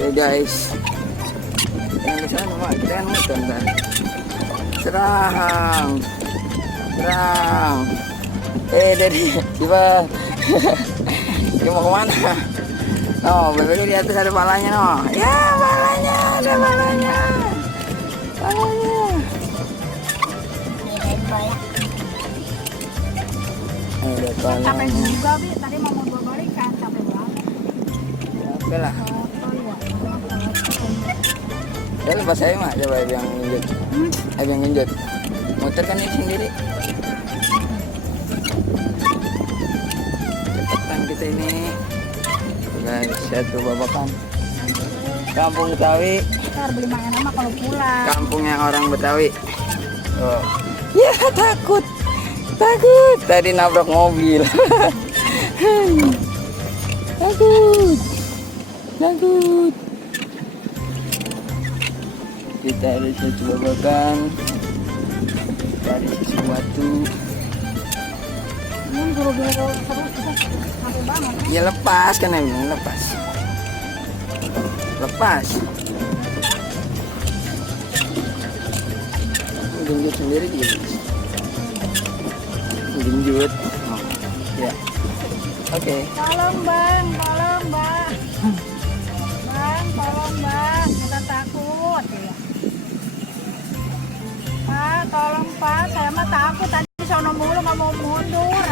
Oke guys, yang di sana mah kita kan hutan kan. Serang. Dari tiba. Dia mau kemana? No, bebek di atas ada balanya no. Ya balanya, ada balanya. Ada balanya. Capek juga, Bi. Tadi mau bawa balikan, capek banget. Ya, oke lah. Oh iya. Ya lepas saya mah, coba yang genjot. Yang genjot. Motor kan ini sendiri. Cepetan kita ini. Guys, satu babakan. Kampung Betawi. Ntar beli makan sama kalau pulang. Kampungnya orang Betawi. Oh. Ya takut. Tadi nabrak mobil. Takut. Kita ada satu babakan. Dari sesuatu. Guru-guru terus sampai banget. Ya lepas kan ya bilang lepas. Genjut sendiri gitu. Genjut. Oh, ya. Oke. Tolong bang. Bang, tolong bang, jangan takut. Ya. Pak, tolong Pak, saya mah takut tadi sono mulu nggak mau mundur.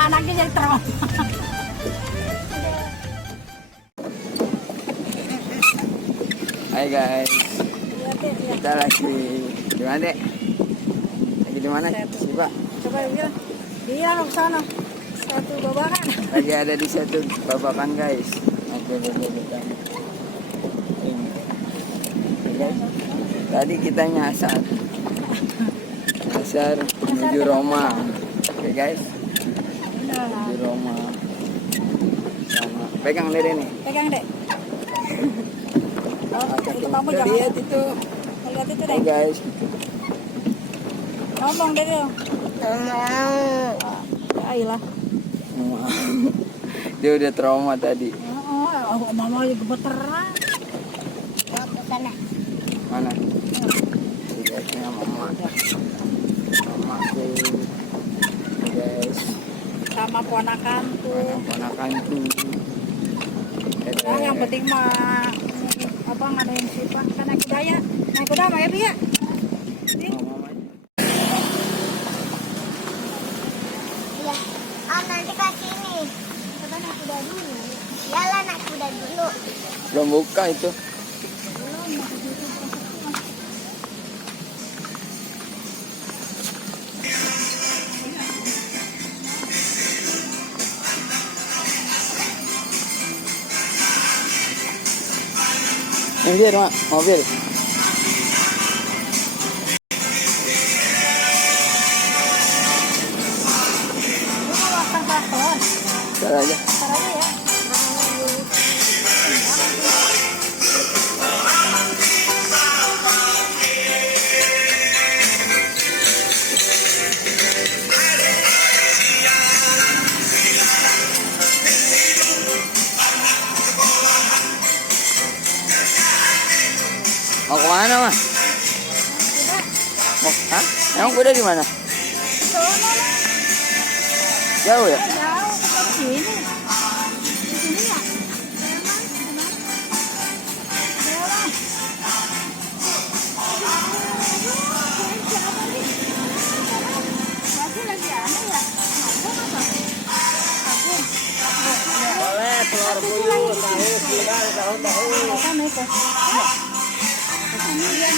Anaknya jadi trauma. Hai guys, kita lagi di mana dek? Lagi di mana sih Pak? Coba bilang, dia lo sana satu babakan. Lagi ada di satu babakan guys. Oke, babakan. Ini. Oke, guys. Tadi kita nyasar menuju Roma. Oke guys, menuju Roma. Sama. Pegang deh nih. Pegang dek. Oh, itu kamu Tuh, jangan lihat itu. lihat itu Oke dek. guys. Ngomong deh tuh. Ayolah. Dia udah trauma tadi. Oh, mama juga gemeteran. Sana. Mana? Tugasnya mama. Mama tuh. Guys. Sama ponakanku. Ponakanku. Nah, yang penting mah apa nggak ada yang sifat kan naik kuda ya. Naik kuda mah ya Bi ya. Iya. Nanti ke sini. Coba naik kuda dulu. Yalah naik kuda dulu. Belum buka itu. Mobil, Mak. Mobil. Ini mau makan bakwan. Ntar aja. Ntar aja ya. Mau kemana, Mas? Mau, hah? Emang kuda di mana? Sono lah. Jauh ya? Jauh ke sini. Di sini ya. Jalan. Lagi aneh ya. Boleh, telur puyuh, tahu, sirang, tahu. Makan itu. Kemudian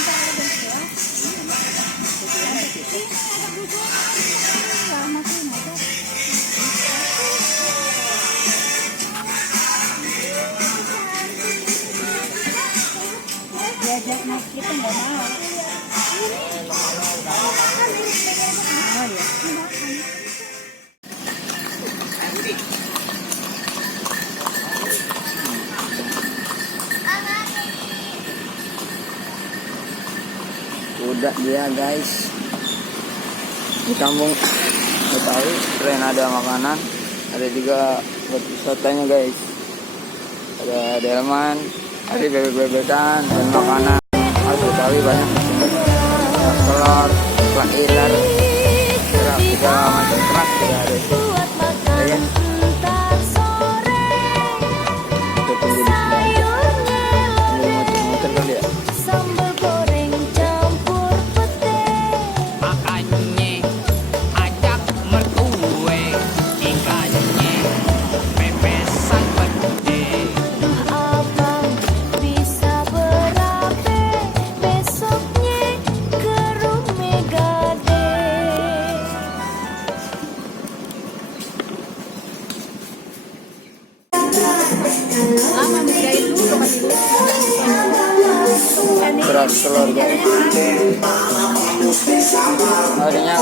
diajak naik kita nggak mau. Oh ya. Udah dia guys. Di kampung Betawi keren, ada makanan, ada juga buat wisatanya guys. Ada delman, Tadi bebek-bebekan dan makanan khas Betawi banyak di sini. Telur, kerak iler, kerak segala macam kerak juga ada. Ya kan? Kita tunggu di sini aja. Sambil muter-muter kali ya. Makannya ajak mertue, ikannya pepesan pede. Abang bisa berabe besoknya ke rumah gade. Lama menjahit dulu kan ibu. Kerak telur guys. Harinya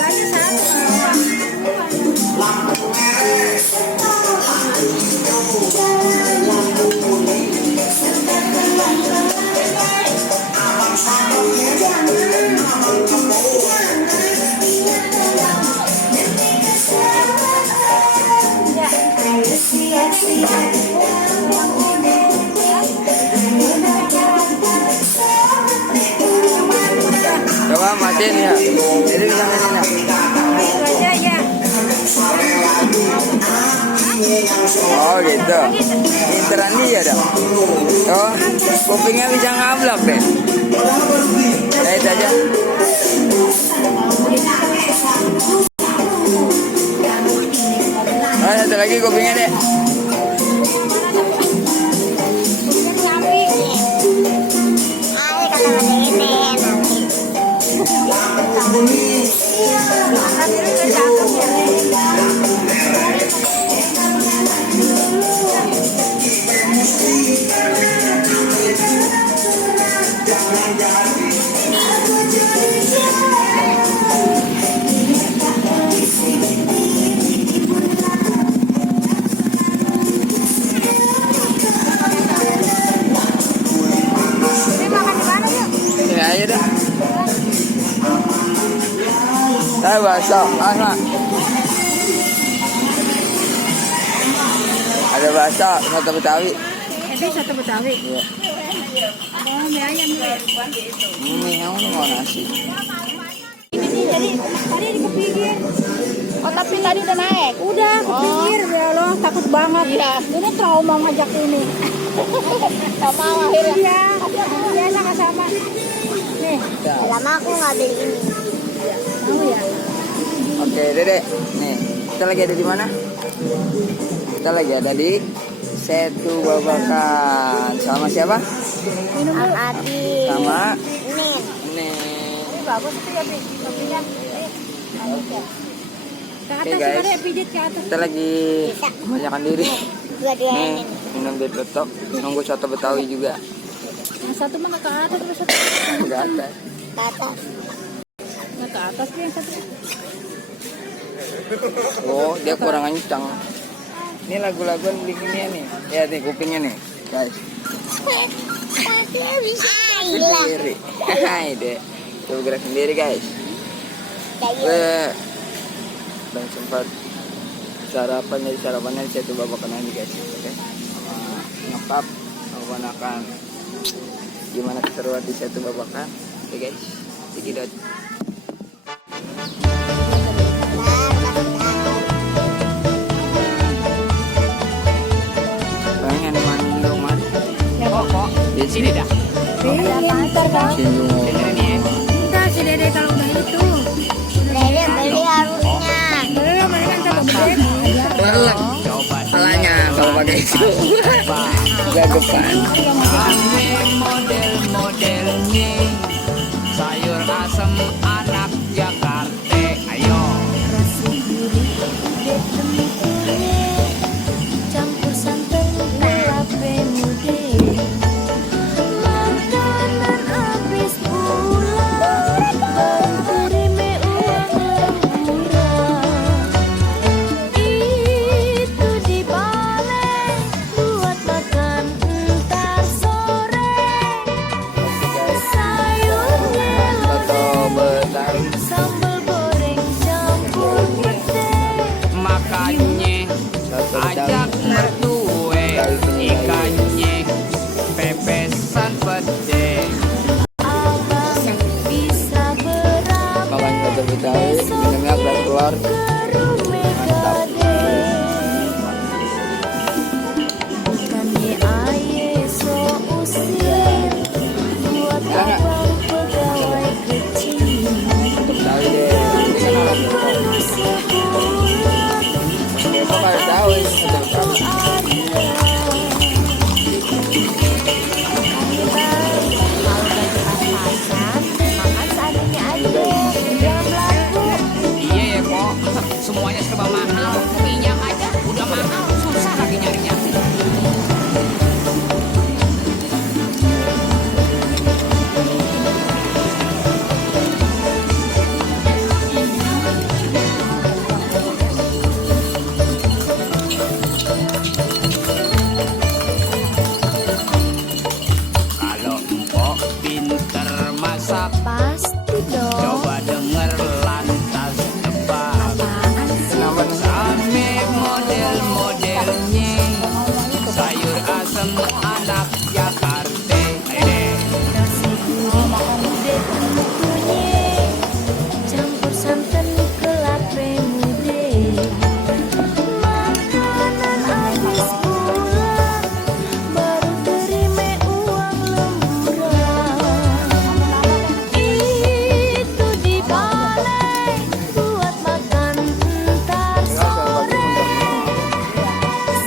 Lagi satu. coba matiin ya. Jadi bisa ini ya. Itu aja ya. Oh gitu. Interan dia dong. Oh, kupingnya bisa ngablak deh. Ya itu aja. Oh, satu lagi kupingnya deh. Ayo kata ada ini nanti. Ini aja deh. Saya bakso, Asma. Ada bakso, soto Betawi. Ini satu Betawi. Iya. Oh, mie ayam ya. Yang mau nasi. Ini jadi tadi di kepinggir. Oh tapi tadi udah naik. Udah kepinggir ya Allah, takut banget. Iya. Ini trauma ngajak ini. Sama akhirnya. Iya, biasa nggak sama. Nih, Lama aku nggak beli ini. mau ya? Oke, Dede. Nih, kita lagi ada di mana? Kita lagi ada di Setu Babakan. Sama siapa? Minum dulu. Adi. Sama Nin. nih. Ini bagus itu ya, Bi. Kopinya. Ke atas Oke, guys. sebenarnya pijit ke atas. Kita lagi kebanyakan diri. Dua-dua Nih, ini. minum bir letok, nunggu soto Betawi juga. Yang satu mah nggak ke atas, terus satu Enggak ada. Ke atas. nggak ke atas tuh yang satu. Oh, dia kurang kencang. Ini lagu-lagu begini nih. Ya nih kupingnya nih, guys. Kakinya bisa. Gila. Sendiri. Hai deh. Coba gerak sendiri, guys. Kayak Gue dan sempat sarapannya di Setu Babakan aja, guys. Oke. Sama nyokap menggunakan gimana keseruan di Setu Babakan. Oke, guys. Sedikit. Pengen mandi rumah. Ya pokok. Di sini dah. Ntar kan. Sini. Enggak si Dede kalau udah itu. Dede beli harusnya. Belum, ini kan coba beli. Lelep palanya kalau pakai itu. Gak depan. Ame model-modelnya sayur asem anak Jakarta. Ayo. Campur santan berabe mude. Makanan habis pulang baru terima uang lemburan. Itu dibalik buat makan entar sore. Sayurnya Soto Betawi. pinter masak. Pasti dong. Coba denger lantas tebak. Apaan sih? Nama Rame model-modelnya, sayur asem anak Jakarta. Ayo deh. Nasi gurih udah tentunya, campur santan kelape mude. Makanan habis pulang, baru terima uang lemburan. Itu di balai buat makan ntar sore.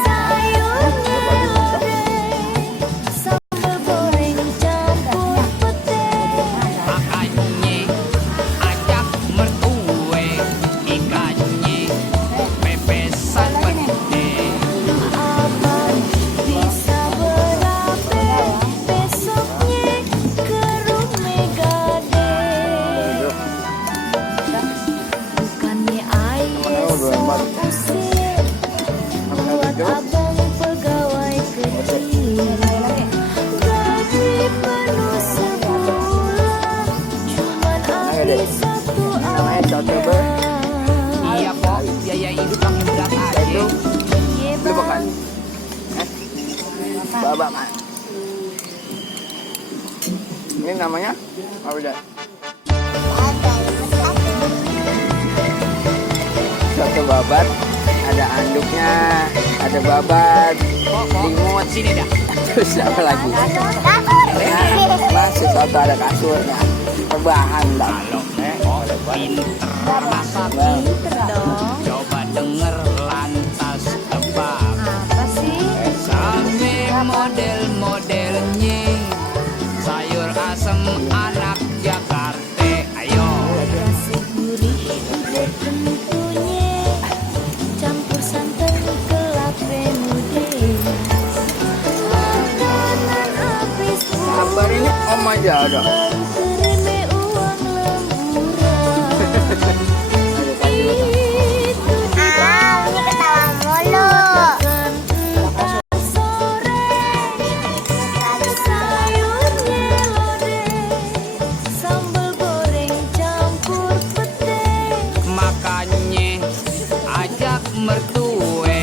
Sayurnya lodeh, sambal goreng campur pete. Makanya ajak mertue, ikannya pepesan pede. Abang bisa berabe, besoknya ke rumah gade. Bukannya aye sok usir, buat abang pegawai kecil. Gaji penuh sebulan, cuman habis satu aja. Iya kok, biaya hidup makin berat aja. Iya Lu makan? Bang. Babak man. Ini namanya apa udah? Satu babat, ada anduknya, ada babat, limut, Sini dah. terus apa lagi? Ya, masih satu ada kasurnya, rebahan dah. Kalau pinter masak, Pinter dong. coba denger lantas tebak. Apa sih? Sampai model-modelnya, sayur asem anak Jakarta. Ayo. Nasi gurih udah tentunya, campur santan kelape mude. Makanan habis Sabar ini om aja ada. terima uang lemburan. Itu di Ini ketawa mulu. makan ntar sore. Sayurnya lodeh, sambal goreng campur pete. Makanya ajak mertue,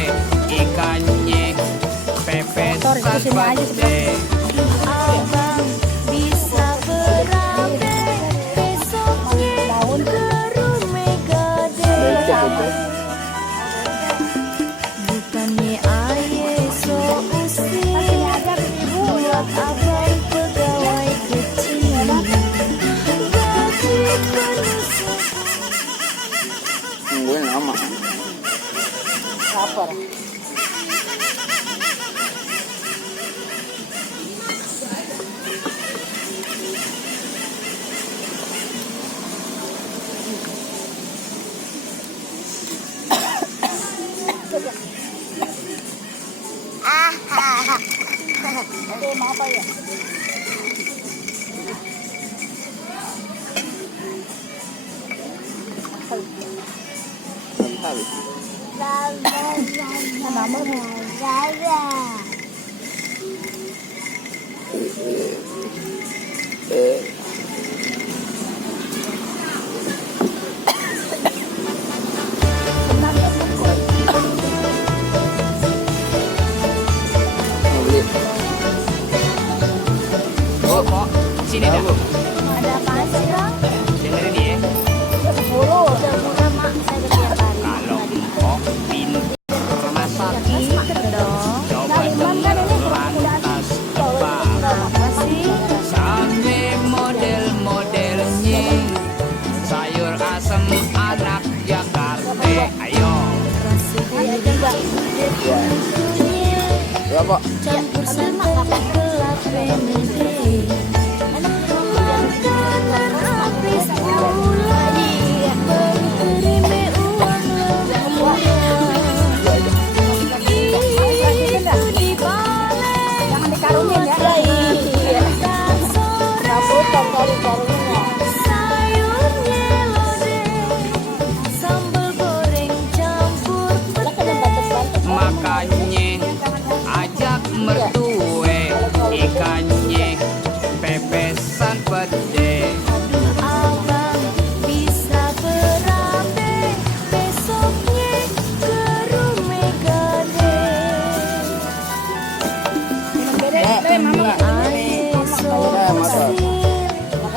ikannya pepesan pede. Abang bisa berabe, besoknya ke rumah gade. Bukannya aye sok usir, buat abang pegawai kecil. Gaji penuh Nungguin lama. Lapar. Oke, mau apa ya? Habis. Mau beli? Oh, kok sini dah. ada apaan sih bang? Dengerin ya. Udah murah mak, saya udah tiap hari. Kalau empok pinter masak, Pinter dong. coba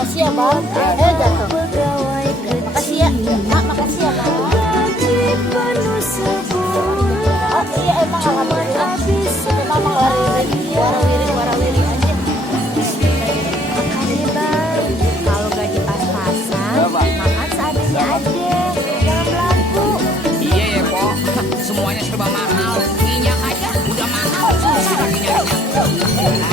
Makasih ya bang. Jatuh. Pegawai makasih ya. Mak, makasih ya bang. Oh iya emang alhamdulillah. Mama warawiri aja. Makanya bang, kalau gaji pas-pasan, makan seadanya aja. Jangan belangku. Iya ya Pok, semuanya serba mahal. Minyak aja udah mahal, susah lagi nyarinya.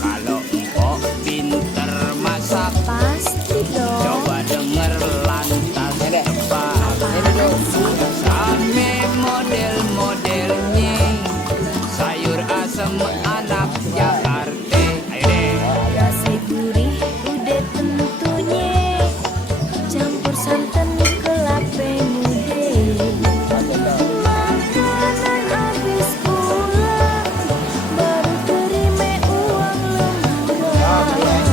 Kalau Mpok pinter masak, Pasti dong. coba denger lantas tebak. Sampai model-modelnya sayur asem anak Jakarta. Ayo deh. Nasi gurih udah tentunya, campur santan kelapa muda. Makanan habis pulang, baru terima uang lemburan.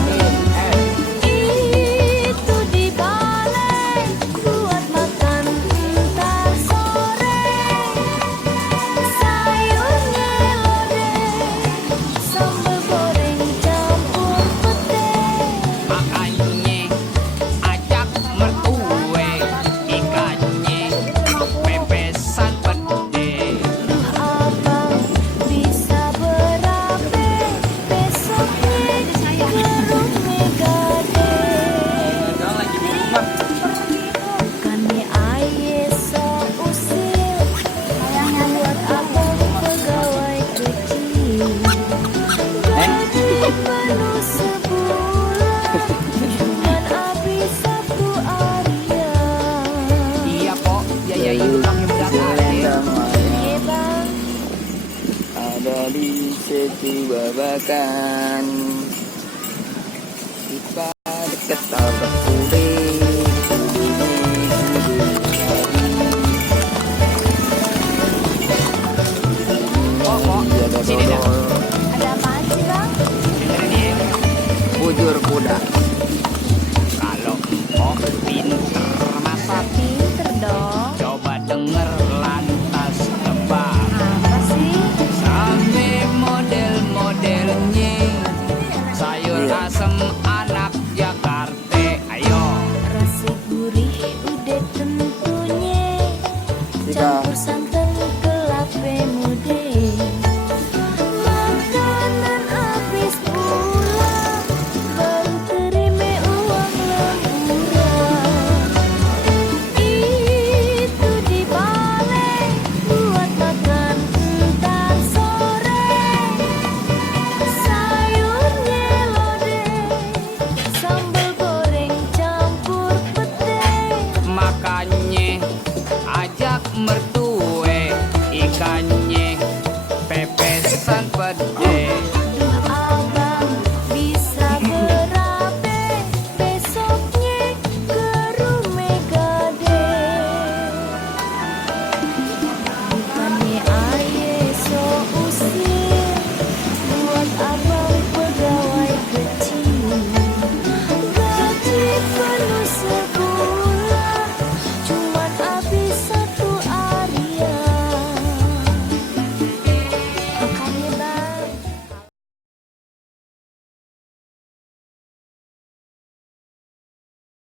Itu dibalik buat makan ntar sore. Sayurnya lodeh, sambal goreng campur pete. Makanya ajak mertue, ikannya pepesan pede. Abang bisa berabe, besoknya kerumnya gade. Bukannya aye so usil, buat abang pegawai kecil. Gaji penuh sebulan, cuman habis satu harian. Iya Pok, biaya hidup makin berat aja. Iya bang. Ada di situ babakan kita dekat tabrak kulit. Pok, sini dah. Ada apaan sih bang? Dengerin ya. Bujur kuda. Kalau Mpok pinter masak, Pinter dong. coba denger lantas tebak. Apa sih? Sampai model-modelnya sayur asem